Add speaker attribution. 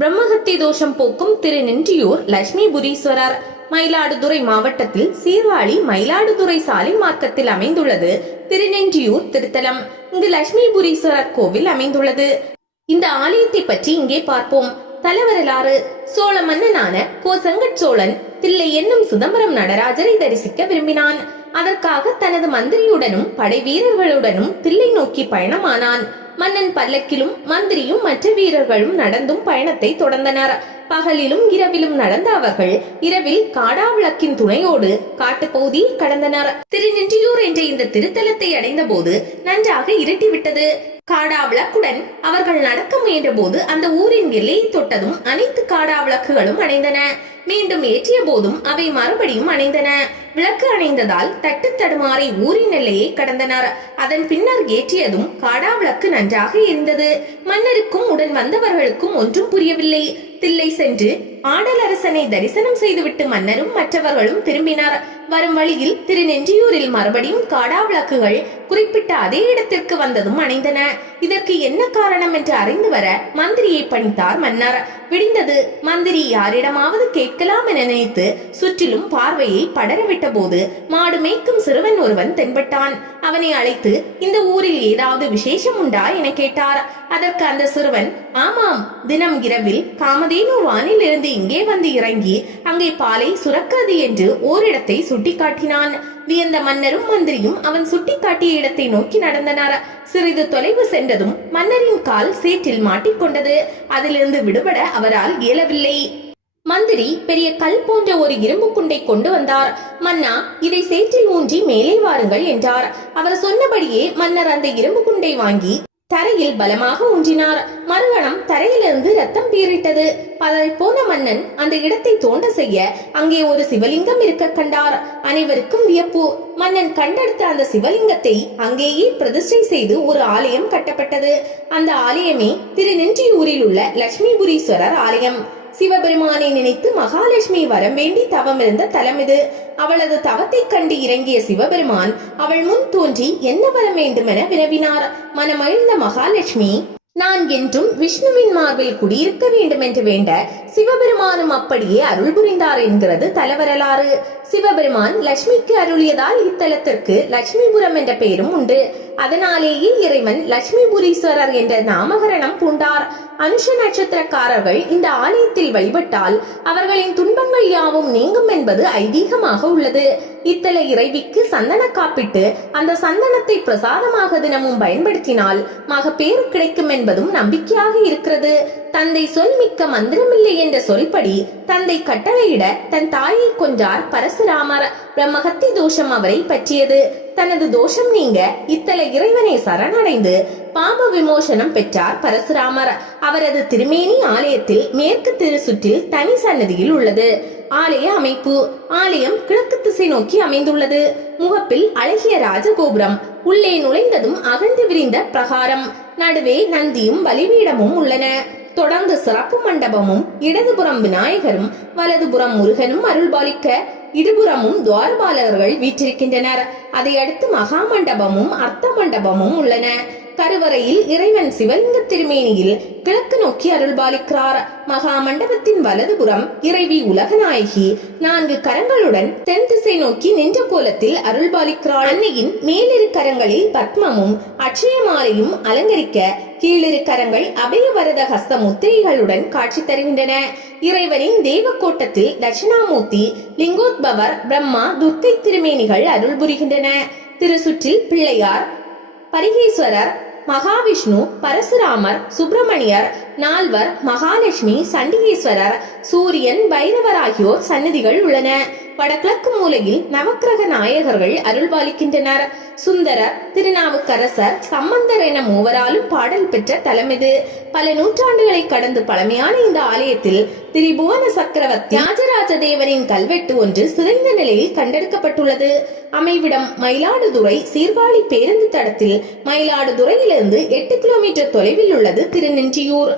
Speaker 1: பிரம்மஹத்தி தோஷம் போக்கும் திரு நென்றியூர் லட்சுமிபுரீஸ்வரர் மயிலாடுதுறை மாவட்டத்தில் சீர்காழி மயிலாடுதுறை சாலை மார்க்கத்தில் அமைந்துள்ளது திருநென்றியூர் திருத்தலம். இங்கு லட்சுமிபுரீஸ்வரர் கோவில் அமைந்துள்ளது. இந்த ஆலயத்தை பற்றி இங்கே பார்ப்போம். தலவரலாறு சோழ மன்னனான கோசங்கட் சோழன் தில்லை என்னும் சிதம்பரம் நடராஜரை தரிசிக்க விரும்பினான். அதற்காக தனது மந்திரியுடனும் படை வீரர்களுடனும் தில்லை நோக்கி பயணமானான். மன்னன் பல்லக்கிலும் மந்திரியும் மற்ற வீரர்களும் நடந்தும் பயணத்தை தொடர்ந்தனர். பகலிலும் இரவிலும் நடந்த அவர்கள் இரவில் காடாவிளக்கின் துணையோடு காட்டுப்பகுதியில் கடந்தனர். திருநெற்றியூர் என்ற இந்த திருத்தலத்தை அடைந்த போது நன்றாக இருட்டிவிட்டது. காடா விளக்குடன் அவர்கள் நடக்க முயன்ற போது அந்த ஊரின் எல்லையை தொட்டதும் அனைத்து காடா விளக்குகளும் அணைந்தன. மீண்டும் ஏற்றிய போதும் அவை மறுபடியும் அணைந்தன. விளக்கு அணைந்ததால் தட்டு தடுமாறி ஊரின் எல்லையை கடந்தனர். அதன் பின்னர் ஏற்றியதும் காடா விளக்கு நன்றாக இருந்தது. மன்னருக்கும் உடன் வந்தவர்களுக்கும் ஒன்றும் புரியவில்லை. தில்லை சென்று ஆடலரசனை தரிசனம் செய்துவிட்டு மன்னரும் மற்றவர்களும் திரும்பினார். வரும் வழியில் திருநெஞ்சியூரில் மறுபடியும் காடா விளக்குகள் குறிப்பிட்ட அதே இடத்திற்கு வந்ததும் அணைந்தன. இதற்கு என்ன காரணம் என்று அறிந்து வர மந்திரியை பணித்தார் மன்னர். விடிந்தது மந்திரி யாரிடமாவது கேட்கலாம் என நினைத்து சுற்றிலும் பார்வையை படரவிட்ட போது மாடு மேய்க்கும் சிறுவன் ஒருவன் தென்பட்டான். அவனை அழைத்து இந்த ஊரில் ஏதாவது விசேஷம் உண்டா? என கேட்டார். அதற்கு அந்த சிறுவன் ஆமாம் தினம் இரவில் காமதேனு வானில் இருந்து இங்கே வந்து இறங்கி அங்கே பாலை சுரக்காது என்று ஓரிடத்தை சுட்டிக்காட்டினான். வியந்த மன்னரும் மந்திரியும் அவன் சுட்டிக்காட்டிய இடத்தை நோக்கி நடந்தனர். சிறிது தொலைவு சென்றதும் மன்னரின் கால் சேற்றில் மாட்டிக்கொண்டது அதிலிருந்து விடுபட அவரால் இயலவில்லை. மந்திரி பெரிய கல் போன்ற ஒரு இரும்பு குண்டை கொண்டு வந்தார். மன்னா இதை சேற்றில் ஊன்றி மேலே வாருங்கள் என்றார். அவர் சொன்னபடியே மன்னர் அந்த இரும்பு குண்டை வாங்கி தரையில் பலமாக ஊன்றினார். மறுகணம் தரையிலிருந்து ரத்தம் பீரிட்டது பலரை போன மன்னன் அந்த இடத்தை தோண்ட செய்ய அங்கே ஒரு சிவலிங்கம் இருக்க கண்டார். அனைவருக்கும் வியப்பு. மன்னன் கண்டெடுத்த அந்த சிவலிங்கத்தை அங்கேயே பிரதிஷ்டை செய்து ஒரு ஆலயம் கட்டப்பட்டது. அந்த ஆலயமே திருநென்றியூரில் உள்ள லட்சுமிபுரீஸ்வரர் ஆலயம். சிவபெருமானை நினைத்து மகாலட்சுமி வரம் வேண்டி தவம் இருந்த தலம் இது அவளது தவத்தைக் கண்டு இறங்கிய சிவபெருமான் அவள் முன் தோன்றி என்ன வரம் வேண்டுமென வினவினார். மனமகிழ்ந்த மகாலட்சுமி நான் என்றும் விஷ்ணுவின் மார்பில் குடியிருக்க வேண்டும் என்று வேண்ட சிவபெருமானும் அப்படியே அருள் புரிந்தார் என்கிறது தலவரலாறு. சிவபெருமான் லட்சுமிக்கு அருளியதால் இத்தலத்திற்கு லட்சுமிபுரம் என்ற பெயரும் உண்டு. அதனாலேயே இறைவன் லட்சுமிபுரீஸ்வரர் என்ற நாமகரணம் பூண்டார். அனுஷ நட்சத்திரக்காரர்கள் இந்த ஆலயத்தில் வழிபட்டால் அவர்களின் துன்பங்கள் யாவும் நீங்கும் என்பது ஐதீகமாக உள்ளது. இத்தல இறைவிக்கு சந்தன காப்பிட்டு அந்த சந்தனத்தை பிரசாதமாக தினமும் பயன்படுத்தினால் மகப்பேறு கிடைக்கும் என்பதும் நம்பிக்கையாக இருக்கிறது. தந்தை சொல் மிக்க மந்திரமில்லை என்ற சொல்படி தந்தை கட்டளையிட தன் தாயை கொன்றார் பரசுராமர். பிரம்மகத்தி தோஷம் அவரை பற்றியது. தனது தோஷம் நீங்க இத்தல இறைவனை சரணடைந்து பாப விமோசனம் பெற்றார் பரசுராமர். அவரது திருமேனி ஆலயத்தில் மேற்கு திருச்சுற்றில் தனி சன்னதியில் உள்ளது. ஆலய அமைப்பு. ஆலயம் கிழக்கு திசை நோக்கி அமைந்துள்ளது. முகப்பில் அழகிய ராஜகோபுரம். உள்ளே நுழைந்ததும் அகன்று விரிந்த பிரகாரம். நடுவே நந்தியும் பலிபீடமும் உள்ளன. தொடர்ந்து சிறப்பு மண்டபமும் இடதுபுறம் விநாயகரும் வலதுபுறம் முருகனும் அருள்பாலிக்க இருபுறமும் துவாரபாலகர்கள் வீற்றிருக்கின்றனர். அதை அடுத்து மகா மண்டபமும் அர்த்த மண்டபமும் உள்ளன. கருவறையில் இறைவன் சிவலிங்க திருமேனியில் கிழக்கு நோக்கி அருள்பாலிக்கிறார். மகா மண்டபத்தின் வலதுபுறம் இறைவி உலகநாயகி நான்கு கரங்களுடன் தென் திசை நோக்கி நின்ற கோலத்தில் அருள்பாலிக்கிறாள். அன்னையின் மேலிரு கரங்களில் பத்மமும் அட்சயமாலையும் அலங்கரிக்க கீழிரு கரங்கள் அபயவரத ஹஸ்த முத்திரைகளுடன் காட்சி தருகின்றன. இறைவனின் தேவக்கோட்டத்தில் தட்சிணாமூர்த்தி லிங்கோத்பவர் பிரம்மா துர்க்கை திருமேனிகள் அருள் புரிகின்றன. திருசுற்றில் பிள்ளையார் பரிகேஸ்வரர் மகாவிஷ்ணு பரசுராமர் சுப்பிரமணியர் நால்வர் மகாலட்சுமி சண்டிகேஸ்வரர் சூரியன் பைரவர் ஆகியோர் சன்னதிகள் உள்ளன. வடகிழக்கு மூலையில் நவக்கிரக நாயகர்கள் அருள்பாலிக்கின்றனர். சுந்தரர் திருநாவுக்கரசர் சம்பந்தர் என மூவராலும் பாடல் பெற்ற தலம் பல நூற்றாண்டுகளை கடந்து பழமையான இந்த ஆலயத்தில் திரிபுவன சக்கரவர்த்தி தியாகராஜ தேவரின் கல்வெட்டு ஒன்று சிதைந்த நிலையில் கண்டெடுக்கப்பட்டுள்ளது. அமைவிடம் மயிலாடுதுறை சீர்காழி பேருந்து தடத்தில் மயிலாடுதுறையிலிருந்து எட்டு கிலோமீட்டர் தொலைவில் உள்ளது திருநெஞ்சியூர்.